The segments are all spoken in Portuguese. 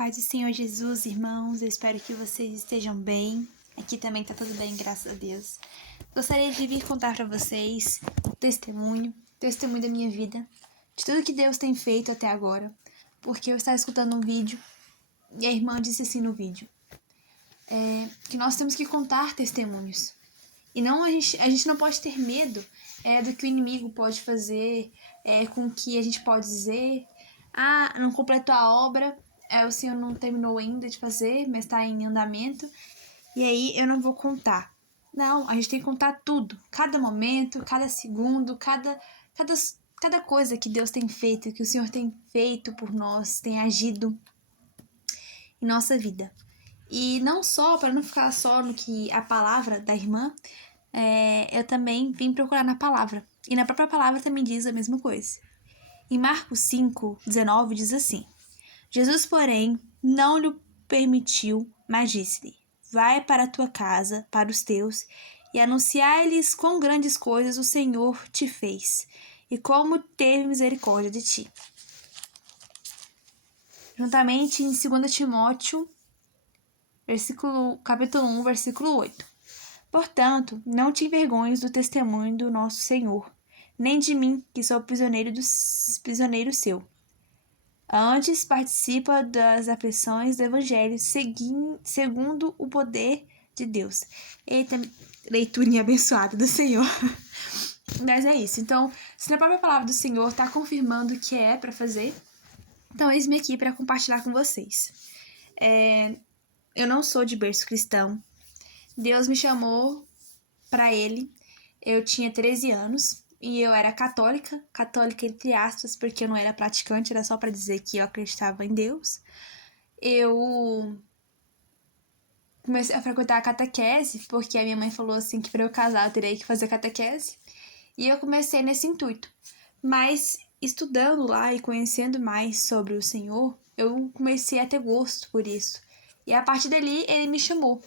paz do Senhor Jesus, irmãos. Eu espero que vocês estejam bem. Aqui também tá tudo bem, graças a Deus. Gostaria de vir contar para vocês um testemunho da minha vida, de tudo que Deus tem feito até agora, porque eu estava escutando um vídeo e a irmã disse assim no vídeo, que nós temos que contar testemunhos. E não, a gente não pode ter medo do que o inimigo pode fazer, com o que a gente pode dizer. Não completou a obra, o Senhor não terminou ainda de fazer, mas está em andamento. E aí eu não vou contar. Não, a gente tem que contar tudo. Cada momento, cada segundo, cada coisa que Deus tem feito, que o Senhor tem feito por nós, tem agido em nossa vida. E não só, para não ficar só no que a palavra da irmã, eu também vim procurar na palavra. E na própria palavra também diz a mesma coisa. Em Marcos 5:19 diz assim: Jesus, porém, não lhe permitiu, mas disse-lhe: vai para a tua casa, para os teus, e anunciai-lhes quão grandes coisas o Senhor te fez, e como teve misericórdia de ti. Juntamente em 2 Timóteo, capítulo 1, versículo 8. Portanto, não te envergonhes do testemunho do nosso Senhor, nem de mim, que sou prisioneiro seu. Antes, participa das aflições do Evangelho, segundo o poder de Deus. Eita, leiturinha abençoada do Senhor. Mas é isso. Então, se na própria palavra do Senhor está confirmando o que é para fazer, então eis-me aqui para compartilhar com vocês. Eu não sou de berço cristão. Deus me chamou para Ele. Eu tinha 13 anos. E eu era católica entre aspas, porque eu não era praticante, era só para dizer que eu acreditava em Deus. Eu comecei a frequentar a catequese, porque a minha mãe falou assim que para eu casar eu teria que fazer catequese. E eu comecei nesse intuito. Mas estudando lá e conhecendo mais sobre o Senhor, eu comecei a ter gosto por isso. E a partir dali ele me chamou.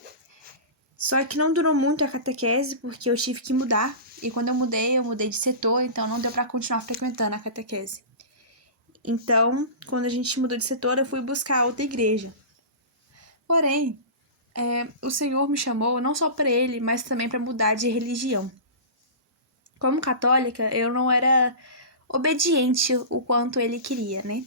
Só que não durou muito a catequese, porque eu tive que mudar. E quando eu mudei de setor, então não deu para continuar frequentando a catequese. Então, quando a gente mudou de setor, eu fui buscar outra igreja. Porém, o Senhor me chamou não só para ele, mas também para mudar de religião. Como católica, eu não era obediente o quanto ele queria, né?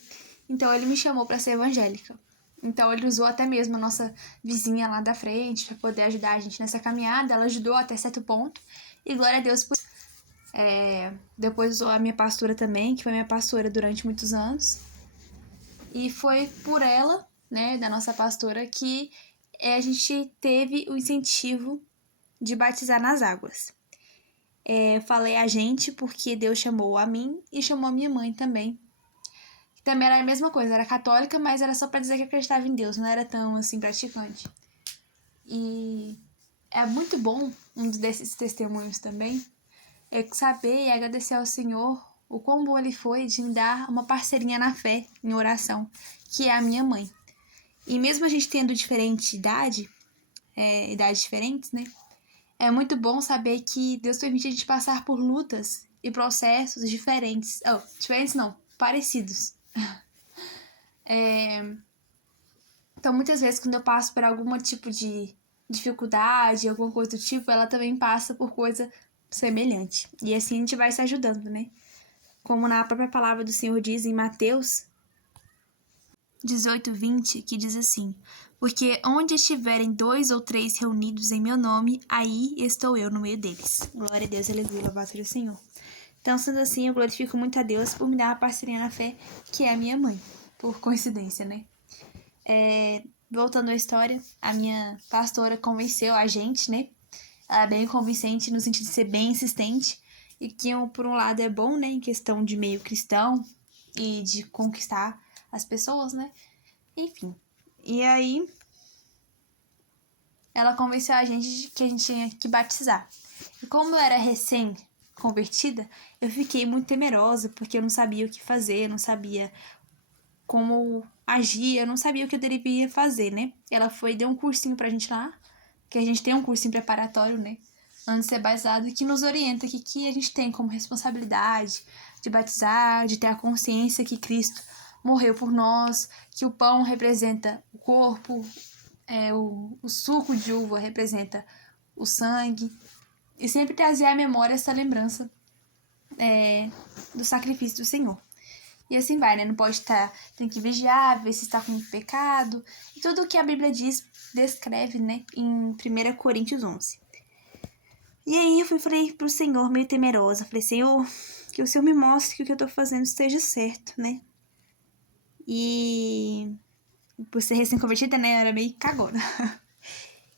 Então, ele me chamou para ser evangélica. Então, ele usou até mesmo a nossa vizinha lá da frente para poder ajudar a gente nessa caminhada. Ela ajudou até certo ponto. E glória a Deus por isso. Depois usou a minha pastora também, que foi minha pastora durante muitos anos. E foi por ela, né, da nossa pastora, que a gente teve o incentivo de batizar nas águas. Falei a gente porque Deus chamou a mim e chamou a minha mãe também. Também era a mesma coisa, era católica, mas era só pra dizer que acreditava em Deus, não era tão assim praticante. E é muito bom, um desses testemunhos também, saber e agradecer ao Senhor o quão bom ele foi de me dar uma parceirinha na fé, em oração, que é a minha mãe. E mesmo a gente tendo idades diferentes, né? É muito bom saber que Deus permite a gente passar por lutas e processos diferentes. Diferentes não, parecidos. Então, muitas vezes, quando eu passo por algum tipo de dificuldade, alguma coisa do tipo, ela também passa por coisa semelhante. E assim a gente vai se ajudando, né? Como na própria palavra do Senhor diz em Mateus 18:20, que diz assim: porque onde estiverem 2 ou 3 reunidos em meu nome, aí estou eu no meio deles. Glória a Deus, aleluia, louvado seja o Senhor. Então, sendo assim, eu glorifico muito a Deus por me dar uma parceirinha na fé, que é a minha mãe, por coincidência, né? Voltando à história, a minha pastora convenceu a gente, né? Ela é bem convincente no sentido de ser bem insistente, e que por um lado é bom, né, em questão de meio cristão e de conquistar as pessoas, né? Enfim. E aí ela convenceu a gente de que a gente tinha que batizar. E como eu era recém-convertida, eu fiquei muito temerosa, porque eu não sabia o que fazer, eu não sabia como agir, eu não sabia o que eu deveria fazer, né? Ela deu um cursinho pra gente lá, que a gente tem um cursinho preparatório, né? Antes de ser batizado, que nos orienta que a gente tem como responsabilidade de batizar, de ter a consciência que Cristo morreu por nós, que o pão representa o corpo, o suco de uva representa o sangue, e sempre trazer à memória essa lembrança do sacrifício do Senhor. E assim vai, né? Não pode estar, tem que vigiar, ver se está com pecado, e tudo o que a Bíblia descreve, né, em 1 Coríntios 11. E aí eu falei pro Senhor, meio temerosa, falei, Senhor, que o Senhor me mostre que o que eu tô fazendo esteja certo, né? E por ser recém-convertida, né, eu era meio cagona.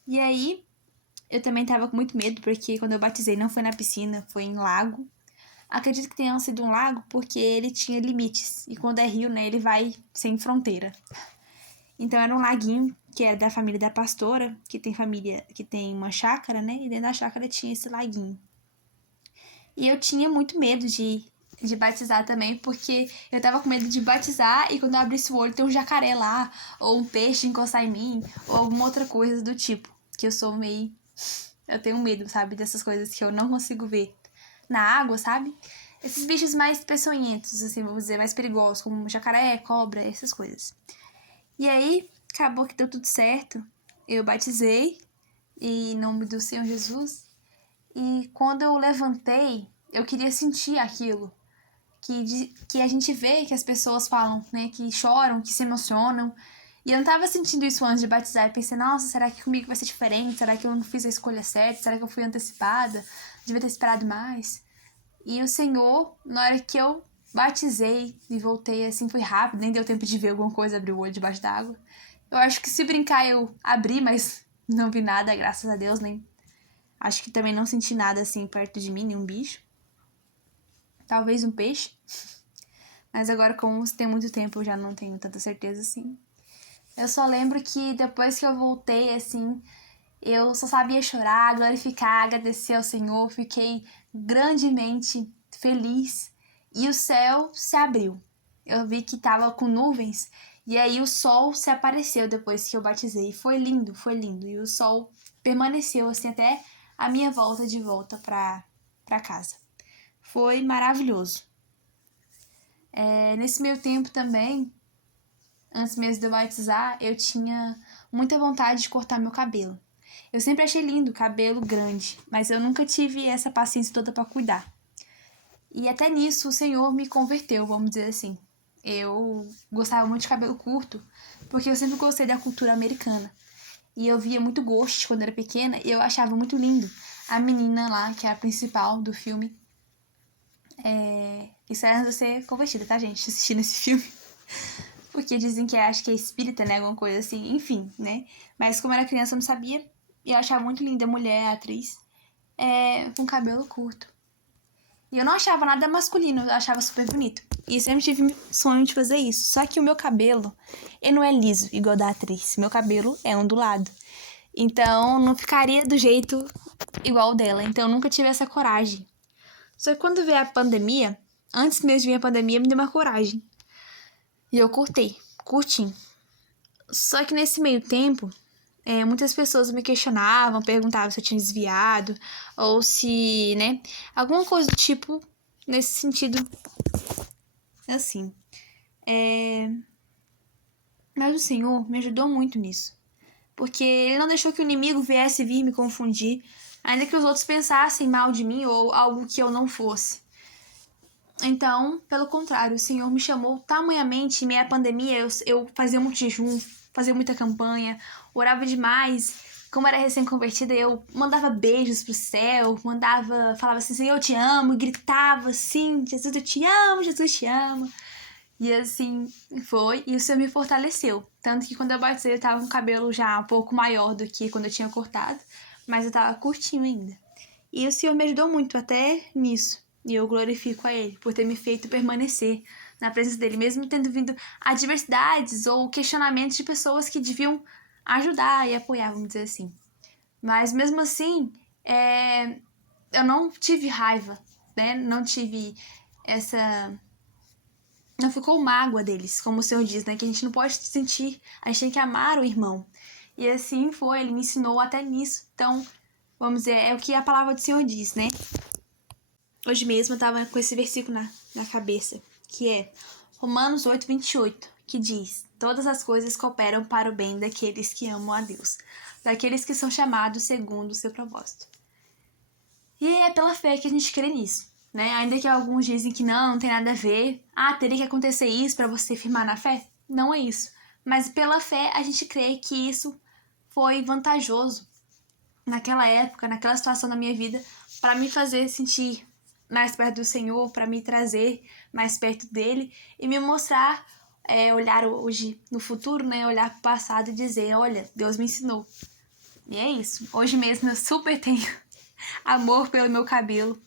E aí, eu também tava com muito medo, porque quando eu batizei não foi na piscina, foi em lago. Acredito que tenha sido um lago porque ele tinha limites. E quando é rio, né, ele vai sem fronteira. Então era um laguinho que era da família da pastora, que tem uma chácara, né? E dentro da chácara tinha esse laguinho. E eu tinha muito medo de batizar também, porque eu tava com medo de batizar e quando eu abrisse o olho ter um jacaré lá, ou um peixe encostar em mim, ou alguma outra coisa do tipo. Que eu sou meio... Eu tenho medo, sabe? Dessas coisas que eu não consigo ver na água, sabe? Esses bichos mais peçonhentos, assim, vamos dizer, mais perigosos, como jacaré, cobra, essas coisas. E aí, acabou que deu tudo certo. Eu batizei em nome do Senhor Jesus. E quando eu levantei, eu queria sentir aquilo. Que a gente vê que as pessoas falam, né? Que choram, que se emocionam. E eu não tava sentindo isso antes de batizar. Eu pensei, nossa, será que comigo vai ser diferente? Será que eu não fiz a escolha certa? Será que eu fui antecipada? Devia ter esperado mais. E o Senhor, na hora que eu batizei e voltei, assim, foi rápido. Nem deu tempo de ver alguma coisa, abrir o olho debaixo d'água. Eu acho que se brincar eu abri, mas não vi nada, graças a Deus, nem... Acho que também não senti nada, assim, perto de mim, nenhum bicho. Talvez um peixe. Mas agora, como tem muito tempo, eu já não tenho tanta certeza, assim. Eu só lembro que depois que eu voltei, assim, eu só sabia chorar, glorificar, agradecer ao Senhor. Fiquei grandemente feliz. E o céu se abriu. Eu vi que tava com nuvens. E aí o sol se apareceu depois que eu batizei. Foi lindo, foi lindo. E o sol permaneceu, assim, até a minha volta de volta pra casa. Foi maravilhoso. Nesse meio tempo também, antes mesmo de eu batizar, eu tinha muita vontade de cortar meu cabelo. Eu sempre achei lindo cabelo grande, mas eu nunca tive essa paciência toda pra cuidar. E até nisso o Senhor me converteu, vamos dizer assim. Eu gostava muito de cabelo curto, porque eu sempre gostei da cultura americana. E eu via muito Ghost quando era pequena e eu achava muito lindo. A menina lá, que é a principal do filme. Isso é antes de eu ser convertida, tá, gente? Assistindo esse filme. Porque dizem que acho que é espírita, né? Alguma coisa assim. Enfim, né? Mas como era criança eu não sabia. E eu achava muito linda a mulher, a atriz, com cabelo curto. E eu não achava nada masculino, eu achava super bonito. E sempre tive sonho de fazer isso. Só que o meu cabelo, ele não é liso, igual da atriz. Meu cabelo é ondulado. Então, não ficaria do jeito igual o dela. Então, eu nunca tive essa coragem. Só que quando veio a pandemia, antes mesmo de vir a pandemia, me deu uma coragem. E eu curti. Só que nesse meio tempo, muitas pessoas me questionavam, perguntavam se eu tinha desviado, ou se, né, alguma coisa do tipo, nesse sentido, assim. Mas o Senhor me ajudou muito nisso. Porque Ele não deixou que o inimigo viesse vir me confundir, ainda que os outros pensassem mal de mim ou algo que eu não fosse. Então, pelo contrário, o Senhor me chamou tamanhamente. Em meia pandemia, eu fazia muito jejum, fazia muita campanha, orava demais. Como era recém-convertida, eu mandava beijos pro céu, falava assim, Senhor, eu te amo, e gritava assim, Jesus, eu te amo, Jesus, te amo. E assim foi, e o Senhor me fortaleceu. Tanto que quando eu batizei, eu tava com o cabelo já um pouco maior do que quando eu tinha cortado, mas eu tava curtinho ainda. E o Senhor me ajudou muito até nisso. E eu glorifico a Ele por ter me feito permanecer na presença dEle, mesmo tendo vindo adversidades ou questionamentos de pessoas que deviam ajudar e apoiar, vamos dizer assim. Mas mesmo assim, eu não tive raiva, né? Não tive essa... Não ficou mágoa deles, como o Senhor diz, né? Que a gente não pode sentir, a gente tem que amar o irmão. E assim foi, Ele me ensinou até nisso. Então, vamos dizer, é o que a palavra do Senhor diz, né? Hoje mesmo eu tava com esse versículo na cabeça, que é: Romanos 8:28, que diz: todas as coisas cooperam para o bem daqueles que amam a Deus, daqueles que são chamados segundo o seu propósito. E é pela fé que a gente crê nisso, né? Ainda que alguns dizem que não tem nada a ver. Teria que acontecer isso para você firmar na fé? Não é isso. Mas pela fé a gente crê que isso foi vantajoso naquela época, naquela situação da minha vida, para me fazer sentir mais perto do Senhor, para me trazer mais perto dele e me mostrar, olhar hoje no futuro, né? Olhar para o passado e dizer: olha, Deus me ensinou. E é isso. Hoje mesmo eu super tenho amor pelo meu cabelo.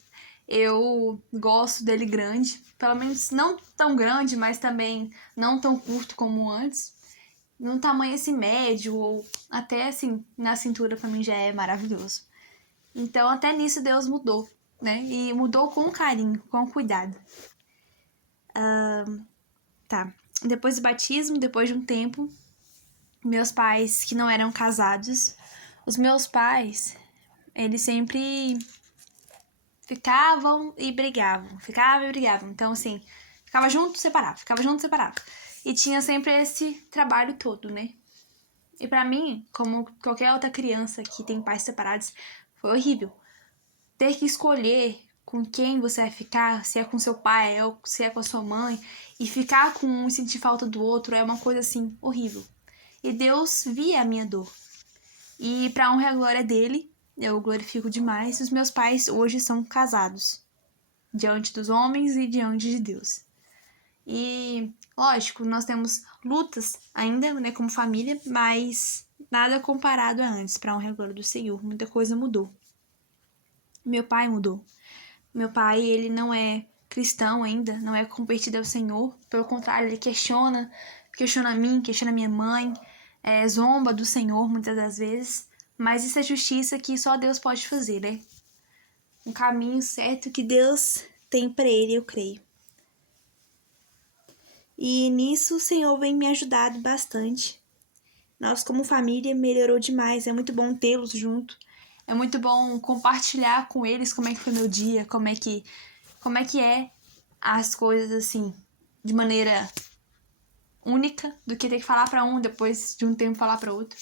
Eu gosto dele grande, pelo menos não tão grande, mas também não tão curto como antes. Num tamanho assim médio, ou até assim na cintura, pra mim já é maravilhoso. Então até nisso Deus mudou, né? E mudou com carinho, com cuidado. Tá. Depois do batismo, depois de um tempo, meus pais que não eram casados, os meus pais, eles sempre ficavam e brigavam. Ficavam e brigavam. Então, assim, ficava junto, separava. Ficava junto, separava. E tinha sempre esse trabalho todo, né? E pra mim, como qualquer outra criança que tem pais separados, foi horrível. Ter que escolher com quem você vai ficar, se é com seu pai ou se é com a sua mãe, e ficar com um e sentir falta do outro é uma coisa, assim, horrível. E Deus via a minha dor. E pra honra e a glória dele, eu glorifico demais. Os meus pais hoje são casados, diante dos homens e diante de Deus. E, lógico, nós temos lutas ainda, né, como família, mas nada comparado a antes, pra honra e glória do Senhor. Muita coisa mudou. Meu pai mudou. Meu pai, ele não é cristão ainda, não é convertido ao Senhor. Pelo contrário, ele questiona a mim, questiona a minha mãe, zomba do Senhor muitas das vezes. Mas isso é justiça que só Deus pode fazer, né? Um caminho certo que Deus tem pra ele, eu creio. E nisso o Senhor vem me ajudado bastante. Nós, como família, melhorou demais. É muito bom tê-los junto. É muito bom compartilhar com eles como é que foi meu dia, como é que é as coisas, assim, de maneira única, do que ter que falar pra um, depois de um tempo falar pra outro.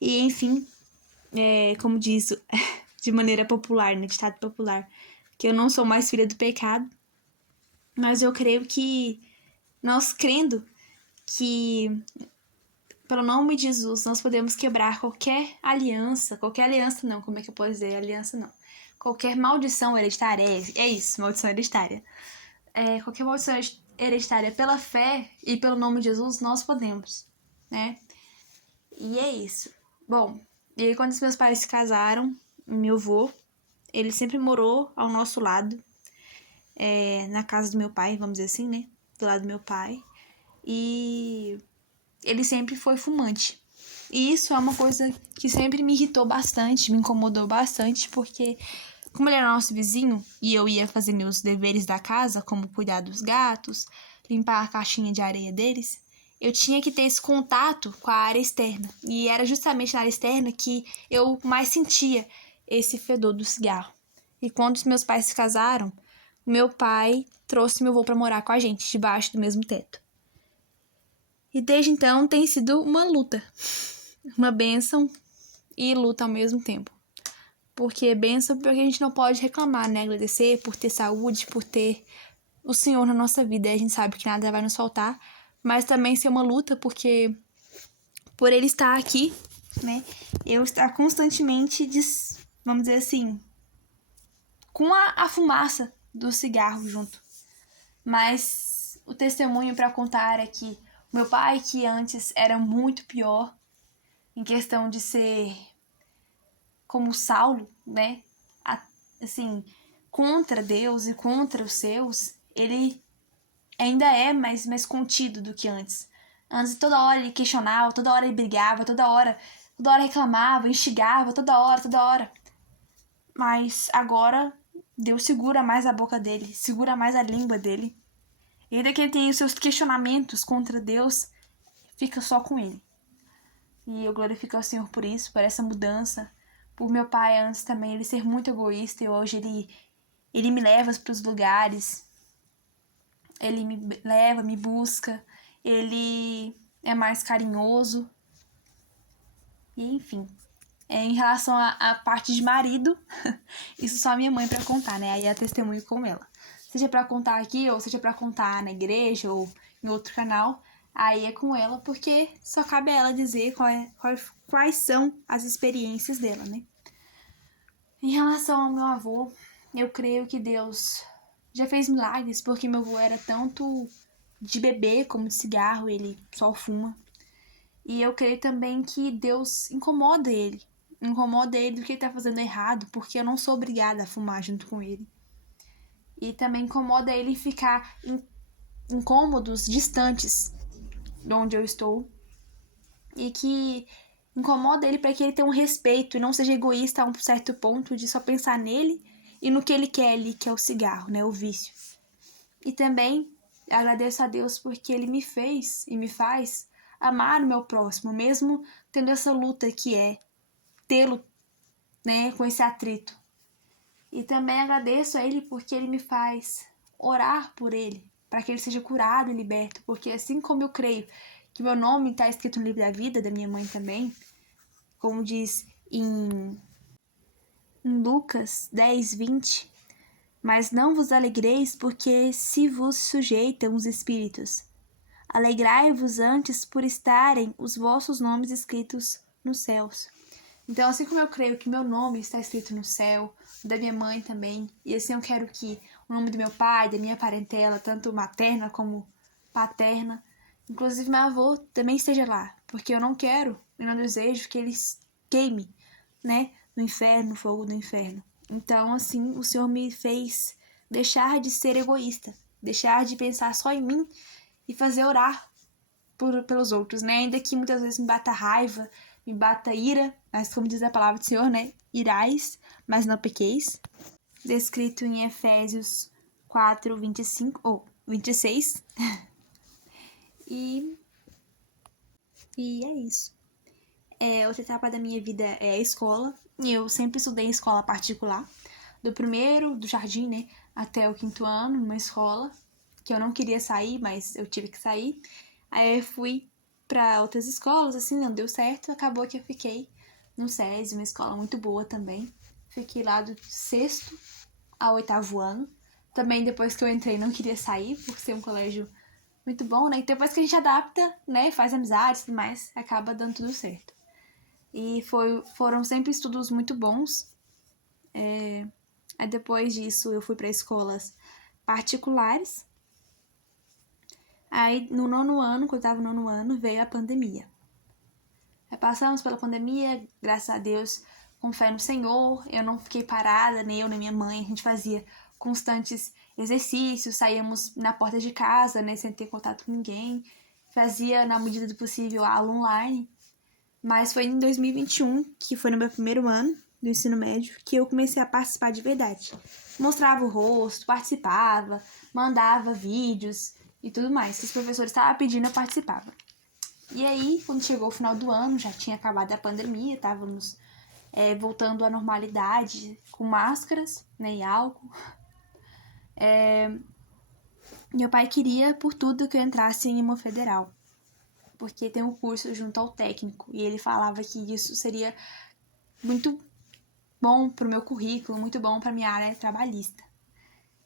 E, enfim, como diz de maneira popular, né, ditado popular, que eu não sou mais filha do pecado, mas eu creio que nós crendo que pelo nome de Jesus nós podemos quebrar qualquer aliança não, como é que eu posso dizer? Aliança não. Qualquer maldição hereditária, é isso, maldição hereditária. Qualquer maldição hereditária pela fé e pelo nome de Jesus nós podemos, né? E é isso. Bom, e aí quando os meus pais se casaram, meu avô, ele sempre morou ao nosso lado, na casa do meu pai, vamos dizer assim, né? Do lado do meu pai. E ele sempre foi fumante. E isso é uma coisa que sempre me irritou bastante, me incomodou bastante, porque como ele era nosso vizinho e eu ia fazer meus deveres da casa, como cuidar dos gatos, limpar a caixinha de areia deles, eu tinha que ter esse contato com a área externa. E era justamente na área externa que eu mais sentia esse fedor do cigarro. E quando os meus pais se casaram, meu pai trouxe meu avô para morar com a gente, debaixo do mesmo teto. E desde então tem sido uma luta, uma bênção e luta ao mesmo tempo. Porque é bênção porque a gente não pode reclamar, né? Agradecer por ter saúde, por ter o Senhor na nossa vida. E a gente sabe que nada vai nos faltar, mas também ser uma luta porque por ele estar aqui, né? Eu estar constantemente, vamos dizer assim, com a fumaça do cigarro junto. Mas o testemunho para contar é que meu pai, que antes era muito pior em questão de ser como Saulo, né? Assim, contra Deus e contra os seus, ele ainda é mais contido do que antes. Antes toda hora ele questionava, toda hora ele brigava, toda hora reclamava, instigava, toda hora. Mas agora Deus segura mais a boca dele, segura mais a língua dele. E ainda que ele tenha os seus questionamentos contra Deus, fica só com ele. E eu glorifico ao Senhor por isso, por essa mudança. Por meu pai antes também, ele ser muito egoísta e hoje ele me leva para os lugares. ele me leva, me busca, ele é mais carinhoso. E enfim, em relação à parte de marido, isso só a minha mãe pra contar, né? Aí é testemunho com ela. Seja pra contar aqui, ou seja pra contar na igreja, ou em outro canal, aí é com ela, porque só cabe a ela dizer quais são as experiências dela, né? Em relação ao meu avô, eu creio que Deus já fez milagres, porque meu avô era tanto de beber como de cigarro, ele só fuma. E eu creio também que Deus incomoda ele do que ele tá fazendo errado, porque eu não sou obrigada a fumar junto com ele. E também incomoda ele ficar em cômodos distantes de onde eu estou. E que incomoda ele para que ele tenha um respeito e não seja egoísta a um certo ponto de só pensar nele e no que ele quer ali, que é o cigarro, né, o vício. E também agradeço a Deus porque ele me fez e me faz amar o meu próximo, mesmo tendo essa luta que é tê-lo, né, com esse atrito. E também agradeço a ele porque ele me faz orar por ele, para que ele seja curado e liberto, porque assim como eu creio que meu nome está escrito no livro da vida, da minha mãe também, como diz em Lucas 10:20, mas não vos alegreis porque se vos sujeitam os espíritos. Alegrai-vos antes por estarem os vossos nomes escritos nos céus. Então, assim como eu creio que meu nome está escrito no céu, da minha mãe também, e assim eu quero que o nome do meu pai, da minha parentela, tanto materna como paterna, inclusive meu avô, também esteja lá, porque eu não quero e não desejo que eles queime, né, no inferno, no fogo do inferno. Então, assim, o Senhor me fez deixar de ser egoísta, deixar de pensar só em mim e fazer orar pelos outros, né? Ainda que muitas vezes me bata raiva, me bata ira, mas como diz a palavra do Senhor, né? Irais, mas não pequeis. Descrito em Efésios 4:25 ou 26. E, e é isso. Outra etapa da minha vida é a escola. E eu sempre estudei em escola particular. Do jardim, né? Até o 5º ano, numa escola. Que eu não queria sair, mas eu tive que sair. Aí eu fui para outras escolas, assim, não deu certo. Acabou que eu fiquei no SESI, uma escola muito boa também. Fiquei lá do 6º ao 8º ano. Também depois que eu entrei não queria sair, por ser um colégio muito bom, né? E depois que a gente adapta, né, faz amizades e tudo mais, acaba dando tudo certo. E foram sempre estudos muito bons. Aí depois disso eu fui para escolas particulares. Aí no 9º ano, quando eu tava no 9º ano, veio a pandemia. Aí passamos pela pandemia, graças a Deus, com fé no Senhor. Eu não fiquei parada, nem eu nem minha mãe. A gente fazia constantes exercícios, saíamos na porta de casa, né, sem ter contato com ninguém. Fazia, na medida do possível, aula online. Mas foi em 2021, que foi no meu 1º ano do ensino médio, que eu comecei a participar de verdade. Mostrava o rosto, participava, mandava vídeos e tudo mais. Se os professores estavam pedindo, eu participava. E aí, quando chegou o final do ano, já tinha acabado a pandemia, estávamos voltando à normalidade, com máscaras, né, e álcool. Meu pai queria, por tudo, que eu entrasse em uma federal, porque tem um curso junto ao técnico, e ele falava que isso seria muito bom pro meu currículo, muito bom pra minha área trabalhista.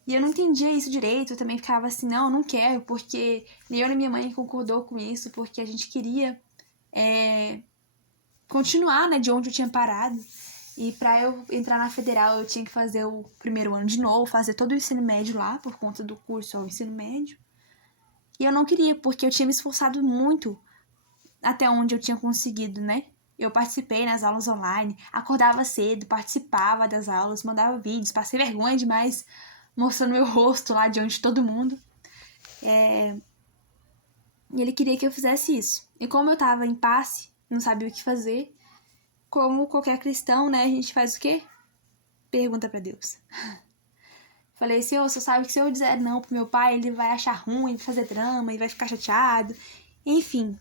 E eu não entendia isso direito, eu também ficava assim, não quero, porque nem eu nem minha mãe concordou com isso, porque a gente queria continuar, né, de onde eu tinha parado. E pra eu entrar na federal, eu tinha que fazer o 1º ano de novo, fazer todo o ensino médio lá, por conta do curso ao ensino médio. E eu não queria, porque eu tinha me esforçado muito até onde eu tinha conseguido, né? Eu participei nas aulas online, acordava cedo, participava das aulas, mandava vídeos, passei vergonha demais mostrando meu rosto lá diante de todo mundo. E ele queria que eu fizesse isso. E como eu tava em impasse, não sabia o que fazer, como qualquer cristão, né, a gente faz o quê? Pergunta pra Deus. Falei, Senhor, você sabe que se eu dizer não pro meu pai, ele vai achar ruim, vai fazer drama, ele vai ficar chateado. Enfim,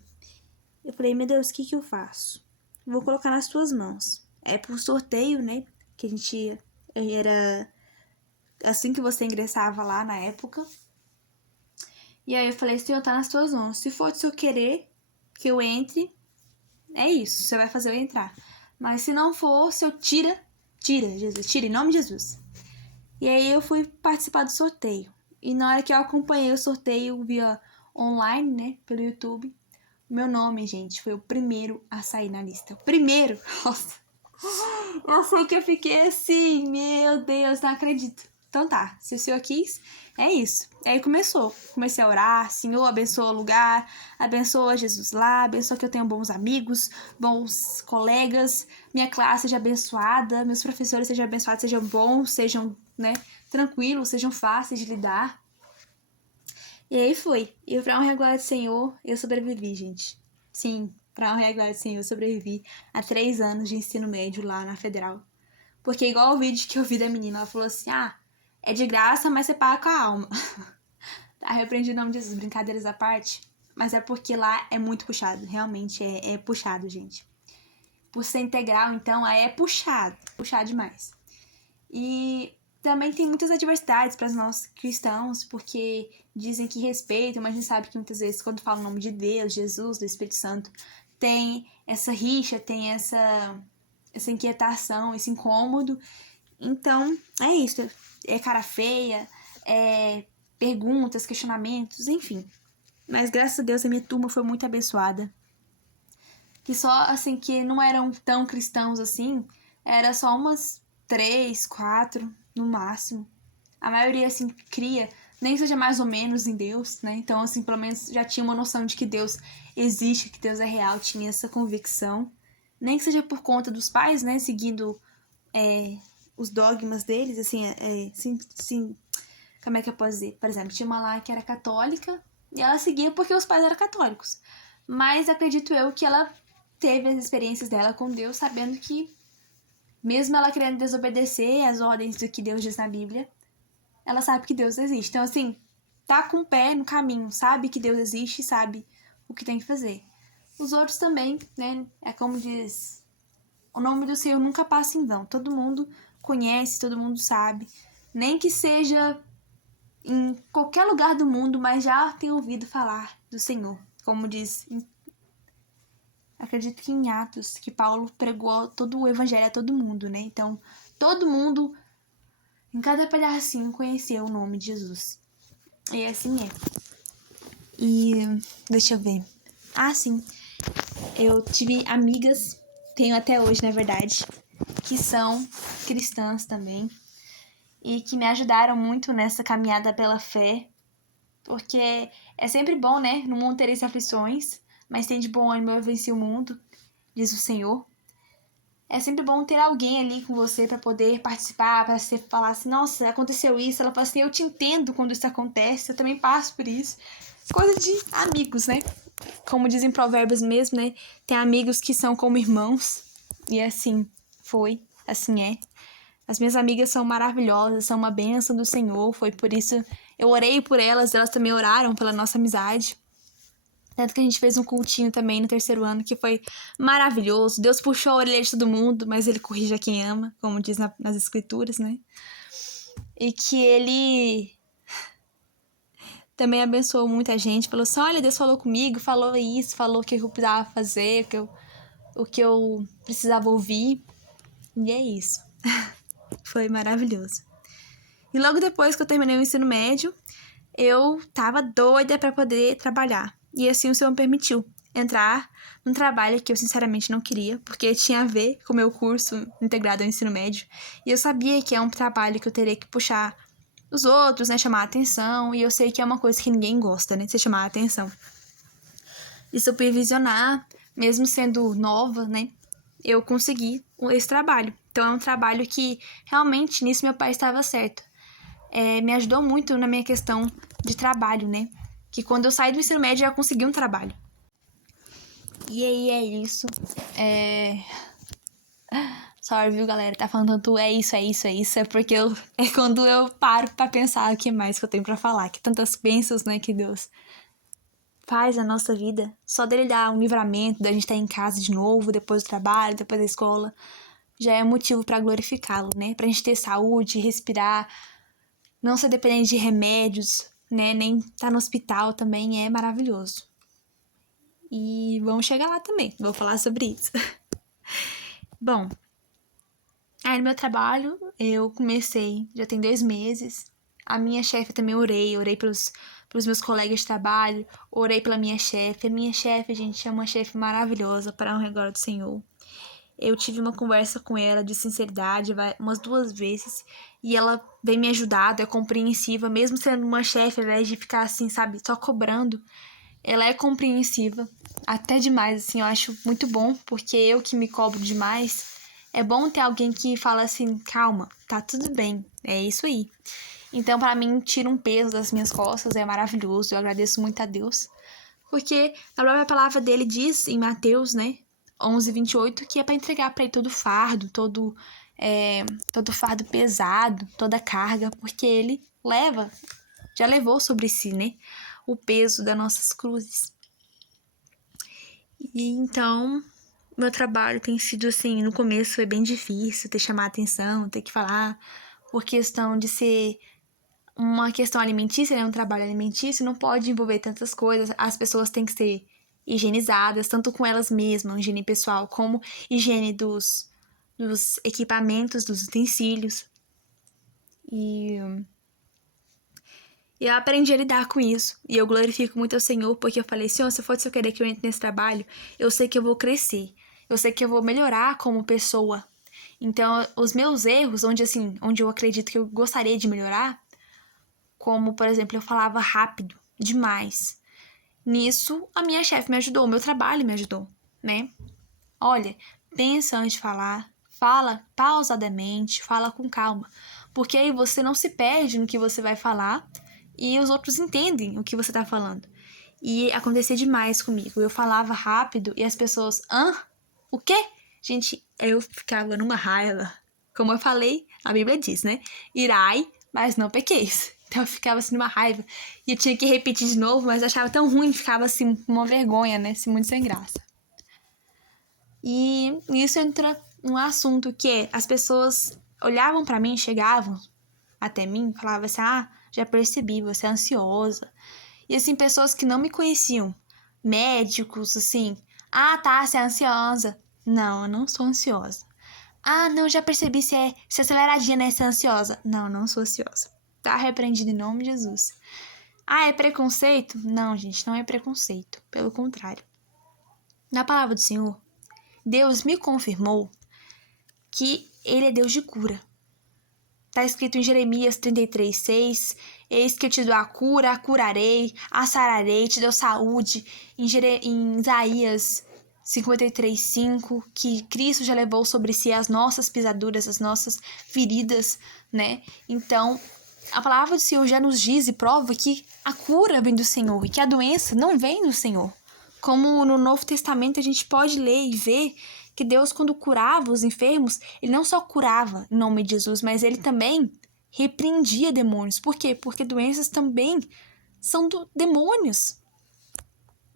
eu falei, meu Deus, o que eu faço? Vou colocar nas tuas mãos. É por sorteio, né? Que a gente era assim que você ingressava lá na época. E aí eu falei, Senhor, tá nas tuas mãos. Se for do seu querer que eu entre, é isso, você vai fazer eu entrar. Mas se não for, se eu tira, Jesus, tira, em nome de Jesus. E aí eu fui participar do sorteio. E na hora que eu acompanhei o sorteio via online, né, pelo YouTube, meu nome, gente, foi o primeiro a sair na lista. O primeiro! Nossa! Eu sei que eu fiquei assim, meu Deus, não acredito. Então tá, se o Senhor quis, é isso. Aí começou. Comecei a orar, Senhor, abençoa o lugar, abençoa Jesus lá, abençoa que eu tenha bons amigos, bons colegas, minha classe seja abençoada, meus professores sejam abençoados, sejam bons, sejam, né, tranquilos, sejam fáceis de lidar. E aí foi. E pra honra e glória do Senhor, eu sobrevivi, gente. Sim, pra honra e glória do Senhor, eu sobrevivi a 3 anos de ensino médio lá na Federal. Porque igual o vídeo que eu vi da menina, ela falou assim, é de graça, mas você paga com a alma. Tá, repreendi o nome de Jesus, brincadeiras à parte. Mas é porque lá é muito puxado, realmente é puxado, gente. Por ser integral, então, aí é puxado demais. E também tem muitas adversidades para nós cristãos, porque dizem que respeitam, mas a gente sabe que muitas vezes quando fala o nome de Deus, Jesus, do Espírito Santo, tem essa rixa, tem essa inquietação, esse incômodo. Então, é isso. É cara feia, é perguntas, questionamentos, enfim. Mas graças a Deus a minha turma foi muito abençoada. Que só, assim, que não eram tão cristãos assim, era só umas 3, 4 no máximo. A maioria, assim, cria, nem seja mais ou menos em Deus, né? Então, assim, pelo menos já tinha uma noção de que Deus existe, que Deus é real, tinha essa convicção. Nem que seja por conta dos pais, né? Seguindo os dogmas deles, assim, como é que eu posso dizer? Por exemplo, tinha uma lá que era católica e ela seguia porque os pais eram católicos. Mas acredito eu que ela teve as experiências dela com Deus, sabendo que, mesmo ela querendo desobedecer as ordens do que Deus diz na Bíblia, ela sabe que Deus existe. Então, assim, tá com o pé no caminho, sabe que Deus existe e sabe o que tem que fazer. Os outros também, né? É como diz, o nome do Senhor nunca passa em vão. Todo mundo conhece, todo mundo sabe. Nem que seja em qualquer lugar do mundo, mas já tem ouvido falar do Senhor. Como diz, acredito que em Atos, que Paulo pregou todo o evangelho a todo mundo, né? Então, todo mundo, em cada pedacinho, conheceu o nome de Jesus. E assim é. E deixa eu ver. Sim. Eu tive amigas, tenho até hoje, na verdade, que são cristãs também. E que me ajudaram muito nessa caminhada pela fé. Porque é sempre bom, né? No mundo tereis aflições, mas tem de bom ânimo eu venci o mundo, diz o Senhor. É sempre bom ter alguém ali com você para poder participar, para você falar assim, nossa, aconteceu isso. Ela fala assim, eu te entendo quando isso acontece, eu também passo por isso. Coisa de amigos, né? Como dizem Provérbios mesmo, né? Tem amigos que são como irmãos. E assim foi, assim é. As minhas amigas são maravilhosas, são uma bênção do Senhor. Foi por isso eu orei por elas, elas também oraram pela nossa amizade. Tanto que a gente fez um cultinho também no 3º ano, que foi maravilhoso. Deus puxou a orelha de todo mundo, mas ele corrige a quem ama, como diz nas escrituras, né? E que ele também abençoou muita gente. Falou assim, olha, Deus falou comigo, falou isso, falou o que eu precisava fazer, o que eu precisava ouvir. E é isso. Foi maravilhoso. E logo depois que eu terminei o ensino médio, eu tava doida para poder trabalhar. E assim o Senhor me permitiu entrar num trabalho que eu sinceramente não queria, porque tinha a ver com o meu curso integrado ao ensino médio. E eu sabia que é um trabalho que eu teria que puxar os outros, né, chamar a atenção. E eu sei que é uma coisa que ninguém gosta, né, de você chamar a atenção. E supervisionar, mesmo sendo nova, né, eu consegui esse trabalho. Então é um trabalho que realmente nisso meu pai estava certo. Me ajudou muito na minha questão de trabalho, né? Que quando eu saí do ensino médio, eu já consegui um trabalho. E aí é isso. Sorry, viu, galera? Tá falando tanto é isso. É porque é quando eu paro pra pensar o que mais que eu tenho pra falar. Que tantas bênçãos, né, que Deus faz na nossa vida. Só dele dar um livramento, da gente estar em casa de novo, depois do trabalho, depois da escola, já é motivo pra glorificá-lo, né? Pra gente ter saúde, respirar, não ser dependente de remédios, né? Nem tá no hospital também é maravilhoso. E vamos chegar lá também, vou falar sobre isso. Bom, aí no meu trabalho eu comecei, já tem 2 meses. A minha chefe também orei pelos meus colegas de trabalho, orei pela minha chefe. A minha chefe, gente, é uma chefe maravilhosa, para a honra e glória do Senhor. Eu tive uma conversa com ela de sinceridade umas 2 vezes e ela vem me ajudar, é compreensiva, mesmo sendo uma chefe, ao invés de ficar assim, sabe, só cobrando. Ela é compreensiva, até demais, assim, eu acho muito bom, porque eu que me cobro demais, é bom ter alguém que fala assim, calma, tá tudo bem, é isso aí. Então, pra mim, tira um peso das minhas costas, é maravilhoso, eu agradeço muito a Deus. Porque a própria palavra dele diz em Mateus, né, 11:28, que é pra entregar pra ele todo fardo, todo fardo pesado, toda carga, porque ele já levou sobre si, né, o peso das nossas cruzes. E então, meu trabalho tem sido assim, no começo foi bem difícil ter que chamar a atenção, ter que falar, por questão de ser uma questão alimentícia, né, um trabalho alimentício, não pode envolver tantas coisas, as pessoas têm que ser higienizadas, tanto com elas mesmas, higiene pessoal, como higiene dos equipamentos, dos utensílios. E eu aprendi a lidar com isso. E eu glorifico muito ao Senhor, porque eu falei, Senhor, se for do seu querer que eu entre nesse trabalho, eu sei que eu vou crescer. Eu sei que eu vou melhorar como pessoa. Então, os meus erros, onde eu acredito que eu gostaria de melhorar, como, por exemplo, eu falava rápido demais. Nisso, a minha chefe me ajudou, o meu trabalho me ajudou, né? Olha, pensa antes de falar, fala pausadamente, fala com calma. Porque aí você não se perde no que você vai falar e os outros entendem o que você tá falando. E acontecia demais comigo. Eu falava rápido e as pessoas, o quê? Gente, eu ficava numa raiva. Como eu falei, a Bíblia diz, né? Irai, mas não pequeis. Então eu ficava assim numa raiva. E eu tinha que repetir de novo, mas eu achava tão ruim, ficava assim, uma vergonha, né? Assim, muito sem graça. E nisso entra um assunto que é, as pessoas olhavam pra mim, chegavam até mim, falavam assim, já percebi, você é ansiosa. E assim, pessoas que não me conheciam, médicos, assim, tá, você é ansiosa. Não, eu não sou ansiosa. Não, já percebi, você é aceleradinha, né, você é ansiosa. Não, não sou ansiosa. Tá repreendido em nome de Jesus. É preconceito? Não, gente, não é preconceito. Pelo contrário. Na palavra do Senhor, Deus me confirmou que Ele é Deus de cura. Está escrito em Jeremias 33:6, eis que eu te dou a cura, a curarei, a sararei, te dou saúde. Em Isaías 53:5, que Cristo já levou sobre si as nossas pisaduras, as nossas feridas, né? Então, a palavra do Senhor já nos diz e prova que a cura vem do Senhor e que a doença não vem do Senhor. Como no Novo Testamento a gente pode ler e ver que Deus, quando curava os enfermos, Ele não só curava em nome de Jesus, mas Ele também repreendia demônios. Por quê? Porque doenças também são demônios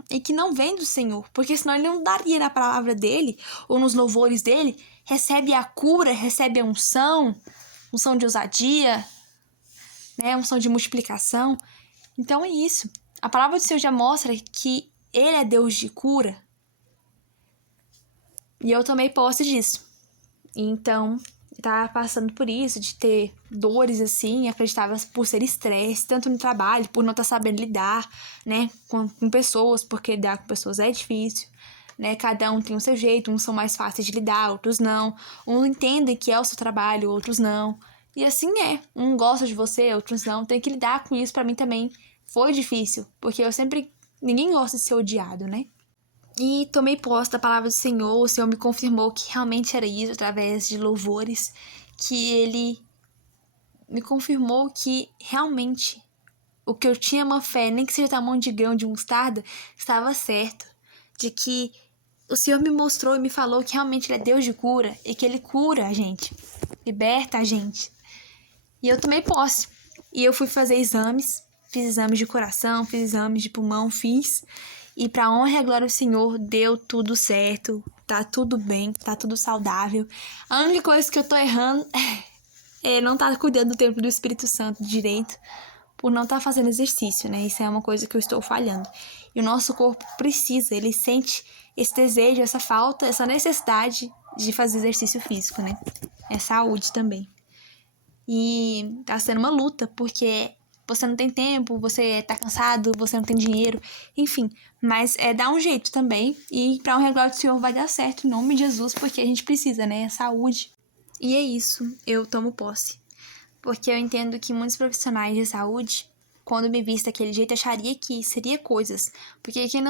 e que não vêm do Senhor, porque senão Ele não daria na palavra dEle ou nos louvores dEle, recebe a cura, recebe a unção de ousadia, né? Unção de multiplicação. Então é isso. A palavra do Senhor já mostra que Ele é Deus de cura. E eu tomei posse disso. Então, tá passando por isso, de ter dores assim, acreditava por ser estresse, tanto no trabalho, por não estar sabendo lidar, né, com pessoas, porque lidar com pessoas é difícil, né, cada um tem o seu jeito, uns são mais fáceis de lidar, outros não, uns entendem que é o seu trabalho, outros não, e assim um gosta de você, outros não, tem que lidar com isso. Pra mim também foi difícil, porque ninguém gosta de ser odiado, né. E tomei posse da palavra do Senhor, o Senhor me confirmou que realmente era isso, através de louvores, que Ele me confirmou que realmente o que eu tinha uma fé, nem que seja tamanho de grão de mostarda, estava certo. De que o Senhor me mostrou e me falou que realmente Ele é Deus de cura e que Ele cura a gente, liberta a gente. E eu tomei posse. E eu fui fazer exames, fiz exames de coração, fiz exames de pulmão, E pra honra e a glória do Senhor, deu tudo certo, tá tudo bem, tá tudo saudável. A única coisa que eu tô errando é não tá cuidando do templo do Espírito Santo direito, por não estar fazendo exercício, né? Isso é uma coisa que eu estou falhando. E o nosso corpo precisa, ele sente esse desejo, essa falta, essa necessidade de fazer exercício físico, né? É saúde também. E tá sendo uma luta, porque você não tem tempo, você tá cansado, você não tem dinheiro, enfim. Mas dá um jeito também. E pra honra e glória do Senhor vai dar certo, em nome de Jesus, porque a gente precisa, né? É saúde. E é isso, eu tomo posse. Porque eu entendo que muitos profissionais de saúde, quando me vissem daquele jeito, acharia que seria coisas. Porque quem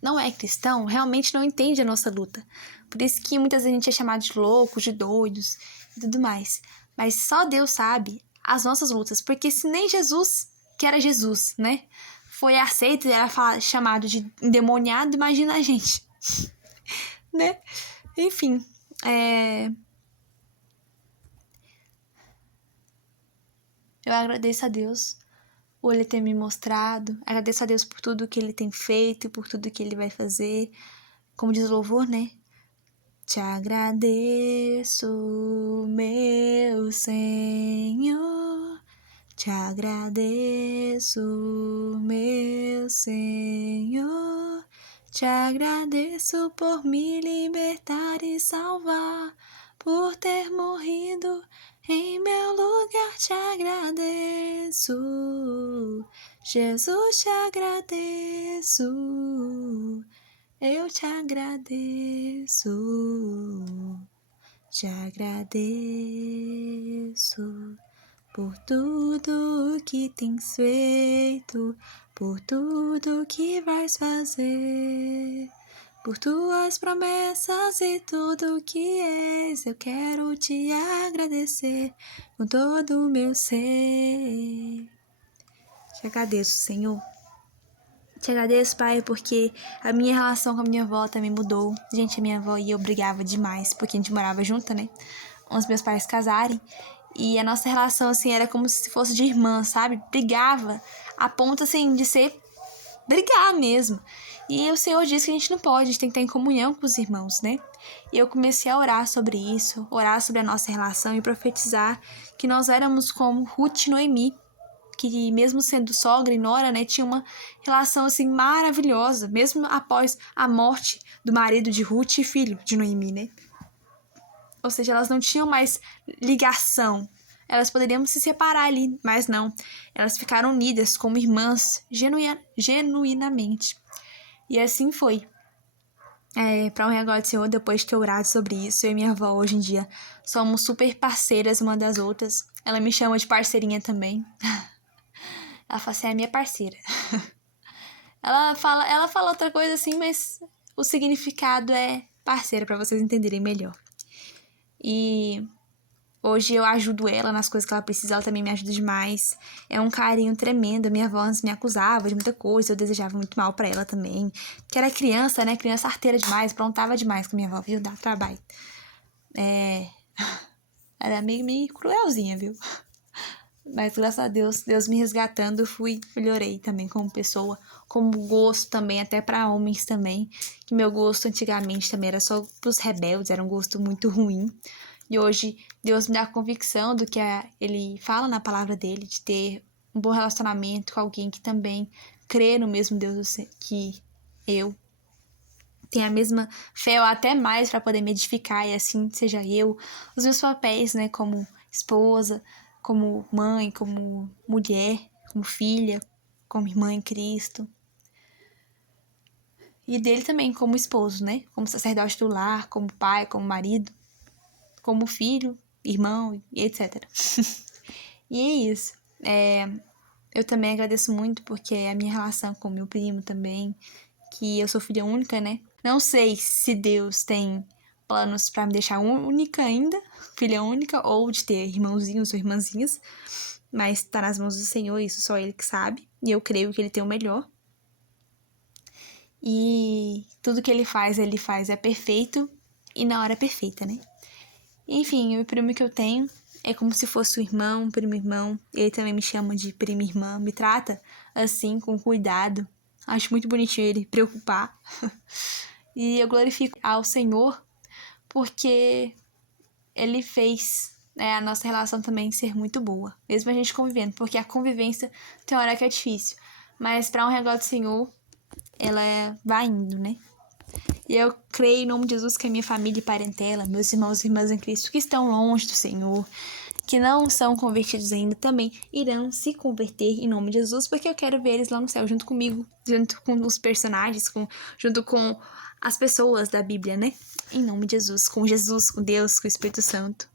não é cristão, realmente não entende a nossa luta. Por isso que muitas vezes a gente é chamado de loucos, de doidos e tudo mais. Mas só Deus sabe as nossas lutas. Porque se nem Jesus, que era Jesus, né, foi aceito e era chamado de endemoniado, imagina a gente. Né? Enfim, eu agradeço a Deus por Ele ter me mostrado. Agradeço a Deus por tudo que Ele tem feito e por tudo que Ele vai fazer. Como diz o louvor, né? Te agradeço, meu Senhor. Te agradeço, meu Senhor. Te agradeço por me libertar e salvar, por ter morrido em meu lugar. Te agradeço, Jesus, te agradeço. Eu te agradeço, te agradeço por tudo que tens feito, por tudo que vais fazer, por tuas promessas e tudo que és. Eu quero te agradecer com todo o meu ser. Te agradeço, Senhor. Te agradeço, Pai, porque a minha relação com a minha avó também mudou. Gente, a minha avó e eu brigava demais, porque a gente morava junto, né? Os meus pais casarem. E a nossa relação, assim, era como se fosse de irmã, sabe? Brigava a ponto, assim, de ser brigar mesmo. E o Senhor disse que a gente não pode, a gente tem que estar em comunhão com os irmãos, né? E eu comecei a orar sobre isso, orar sobre a nossa relação e profetizar que nós éramos como Ruth e Noemi, que mesmo sendo sogra e nora, né, tinha uma relação assim maravilhosa, mesmo após a morte do marido de Ruth e filho de Noemi, né? Ou seja, elas não tinham mais ligação. Elas poderiam se separar ali, mas não. Elas ficaram unidas como irmãs genuinamente. E assim foi. Pra honra e glória do Senhor, depois de ter orado sobre isso, eu e minha avó hoje em dia somos super parceiras uma das outras. Ela me chama de parceirinha também. Ela fala assim, é minha parceira. Ela fala outra coisa assim, mas o significado é parceira, pra vocês entenderem melhor. E hoje eu ajudo ela nas coisas que ela precisa, ela também me ajuda demais. É um carinho tremendo. Minha avó antes me acusava de muita coisa, eu desejava muito mal pra ela também. Que era criança, né? Criança arteira demais, aprontava demais com minha avó, viu? Dava trabalho. Era meio cruelzinha, viu? Mas graças a Deus, Deus me resgatando, eu melhorei também como pessoa, como gosto também, até pra homens também. Que meu gosto antigamente também era só pros rebeldes, era um gosto muito ruim. E hoje Deus me dá a convicção do que Ele fala na palavra dele, de ter um bom relacionamento com alguém que também crê no mesmo Deus que eu. Tem a mesma fé ou até mais para poder me edificar e assim seja eu. Os meus papéis, né, como esposa, como mãe, como mulher, como filha, como irmã em Cristo. E dele também como esposo, né, como sacerdote do lar, como pai, como marido, como filho, irmão e etc. E é isso. Eu também agradeço muito porque a minha relação com meu primo também, que eu sou filha única, né? Não sei se Deus tem planos pra me deixar única ainda, filha única, ou de ter irmãozinhos ou irmãzinhas, mas tá nas mãos do Senhor, isso só Ele que sabe, e eu creio que Ele tem o melhor. E tudo que Ele faz é perfeito e na hora perfeita, né? Enfim, o primo que eu tenho é como se fosse um irmão, um primo-irmão. Ele também me chama de prima-irmã, me trata assim, com cuidado. Acho muito bonitinho ele preocupar. E eu glorifico ao Senhor porque Ele fez a nossa relação também ser muito boa, mesmo a gente convivendo, porque a convivência tem hora que é difícil, mas para um negócio do Senhor, ela vai indo, né? E eu creio em nome de Jesus que a minha família e parentela, meus irmãos e irmãs em Cristo que estão longe do Senhor, que não são convertidos ainda, também irão se converter em nome de Jesus, porque eu quero ver eles lá no céu junto comigo, junto com os personagens, junto com as pessoas da Bíblia, né? Em nome de Jesus, com Deus, com o Espírito Santo.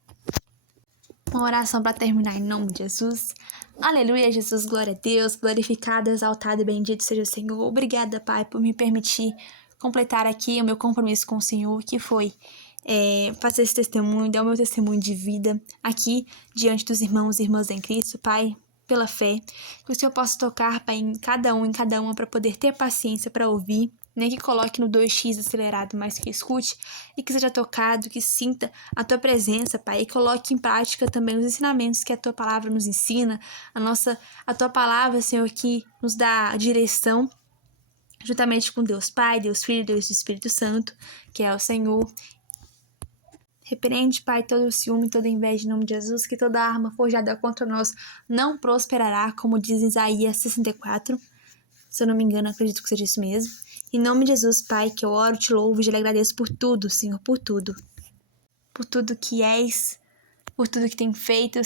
Uma oração para terminar em nome de Jesus. Aleluia, Jesus, glória a Deus, glorificado, exaltado e bendito seja o Senhor. Obrigada, Pai, por me permitir completar aqui o meu compromisso com o Senhor, que foi fazer esse testemunho, dar o meu testemunho de vida aqui diante dos irmãos e irmãs em Cristo, Pai, pela fé, que o Senhor possa tocar, Pai, em cada uma para poder ter paciência para ouvir, nem que coloque no 2x acelerado, mas que escute e que seja tocado, que sinta a tua presença, Pai, e coloque em prática também os ensinamentos que a tua palavra nos ensina, a tua palavra, Senhor, que nos dá direção, juntamente com Deus Pai, Deus Filho, Deus Espírito Santo, que é o Senhor. Repreende, Pai, todo o ciúme, toda inveja em nome de Jesus, que toda arma forjada contra nós não prosperará, como diz Isaías 64. Se eu não me engano, acredito que seja isso mesmo. Em nome de Jesus, Pai, que eu oro, te louvo e te agradeço por tudo, Senhor, por tudo. Por tudo que és, por tudo que tem feito,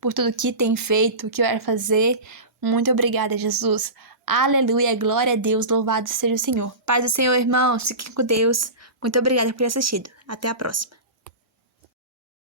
por tudo que tem feito, que vai fazer. Muito obrigada, Jesus. Aleluia, glória a Deus, louvado seja o Senhor. Paz do Senhor, irmãos, fiquem com Deus. Muito obrigada por ter assistido. Até a próxima.